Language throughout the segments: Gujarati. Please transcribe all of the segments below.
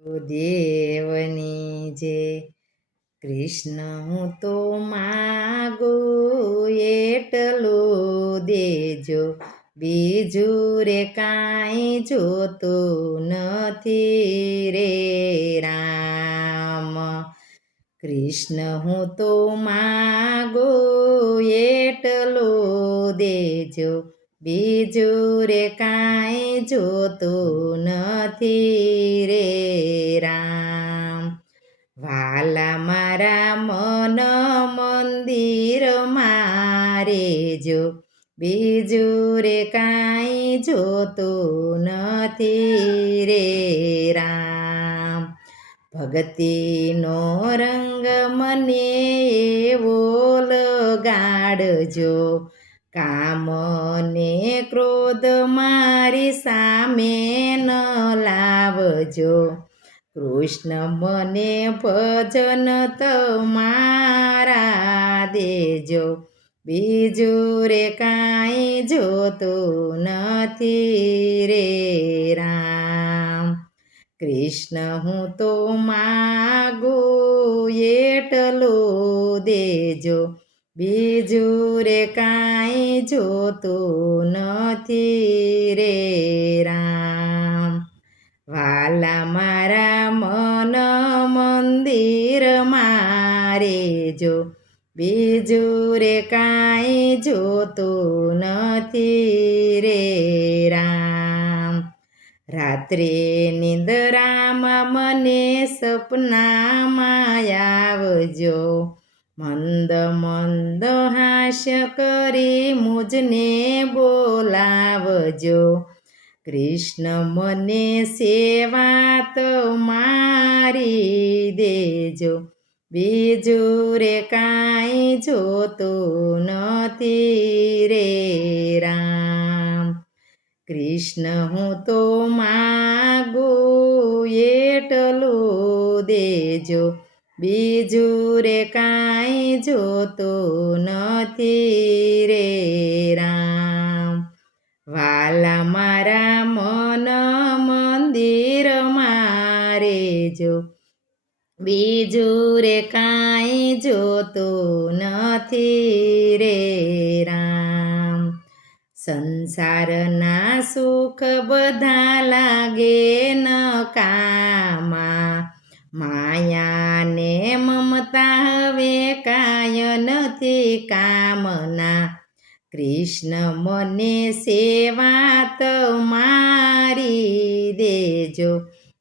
દેવની જે કૃષ્ણ હું તો માગું એટલું દેજો, બીજું રે કાંઈ જોતું નથી રે રામ. કૃષ્ણ હું તો માગું એટલું દેજો, બીજું રે કાંઈ જોતું નથી રે રામ. વાલા મારા મન મંદિર મારે જો, બીજું રે કાંઈ જોતું નથી રે રામ. ભક્તિનો રંગ મને એવો લગાડજો, કામ ને ક્રોધ મારી સામે ન લાવજો. કૃષ્ણ મને ભજન તમારા દેજો, બીજું રે કાંઈ જોતું નથી રે રામ. કૃષ્ણ હું તો માગું એટલું દેજો, બીજું રે કાંઈ જોતું નથી રે રામ. વાલા મારા મન મંદિર મારે જો, બીજું રે કાંઈ જોતું નથી રે રામ. રાત્રે નિંદરામાં મને સપનામાં આવજો, મંદ મંદ હાસ્ય કરી મુજને બોલાવજો. કૃષ્ણ મને સેવા તમારી દેજો, બીજું રે કાંઈ જોતું નથી રે રામ. કૃષ્ણ હું તો માગું એટલું દેજો, બીજું રે કાંઈ જોતું નથી રે રામ. વાલા મારા મન મંદિર મારે જો, બીજું રે કાંઈ જોતું નથી રે રામ. સંસારના સુખ બધા લાગે નકામા, માયાને મમતા હવે કાંઈ નથી કામના. કૃષ્ણ મને સેવા તમારી દેજો,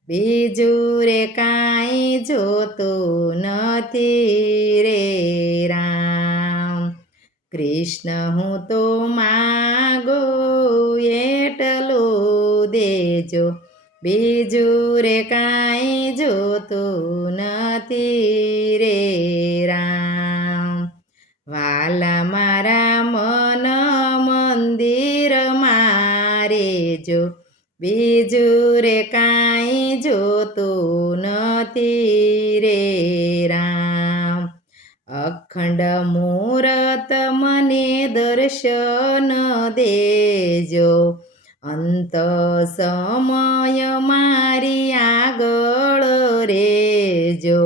બીજું રે કાંઈ જોતું નથી રે રામ. કૃષ્ણ હું તો માગું એટલું દેજો, બીજું રે કાંઈ જોતું નથી રે રામ. વાલા મારા મન મંદિર મારે જો, બીજું રે કાંઈ જોતું નથી રે રામ. અખંડ મૂરત મને દર્શન દેજો, અંત સમય મારી આગળ રેજો.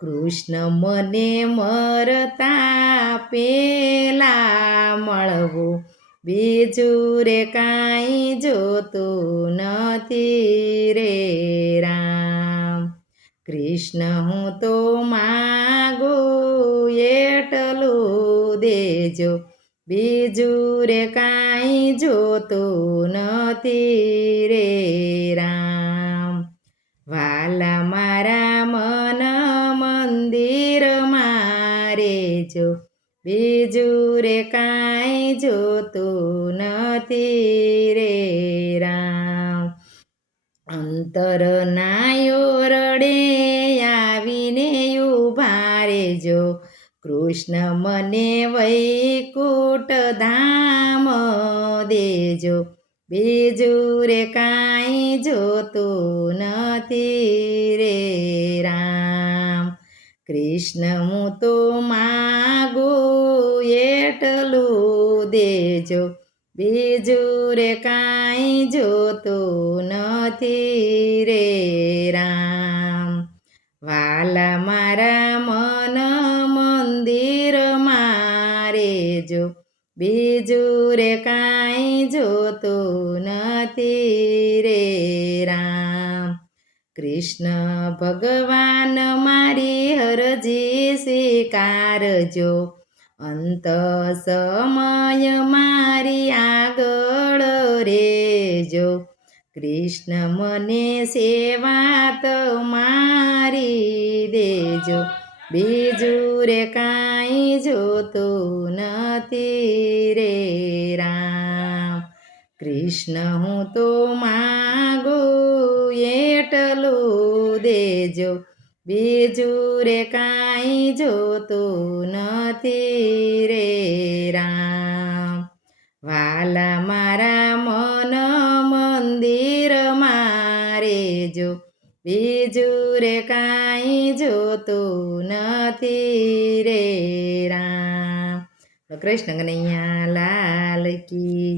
કૃષ્ણ મને મરતા પેલા મળવું, બીજું રે કાંઈ જોતું નથી રે રામ. કૃષ્ણ હું તો માગું એટલું દેજો, બીજું રે કાંઈ જોતું નથી રે રામ. વાલા મારા મન મંદિર મારે જો, બીજું રે કાંઈ જોતું નથી રે રામ. અંતરના રડે આવીને ઉભા રેજો, કૃષ્ણ મને વૈકુંઠ ધામ દેજો, બીજું રે કાંઈ જોતું નથી રે રામ. કૃષ્ણ હું તો માગું એટલું દેજો, બીજું રે કાંઈ જોતું નથી રે રામ. વાલા મારા મન મંદિરમાં રેજો, બીજું રે કાંઈ જોતું નથી રે રામ. કૃષ્ણ ભગવાન મારી હરજી સ્વીકારજો, અંત સમય મારી આગળ રેજો. કૃષ્ણ મને સેવા તમારી દેજો, બીજું રે કાંઈ જોતું નથી રે રામ. કૃષ્ણ હું તો માગું એટલું દેજો, બીજું રે કાંઈ જોતું નથી રે રામ. વાલા મારા મન મંદિરમાં રેજો, બીજું રે કાંઈ જોતું નથી રે રામ. કૃષ્ણ કનૈયા લાલ કી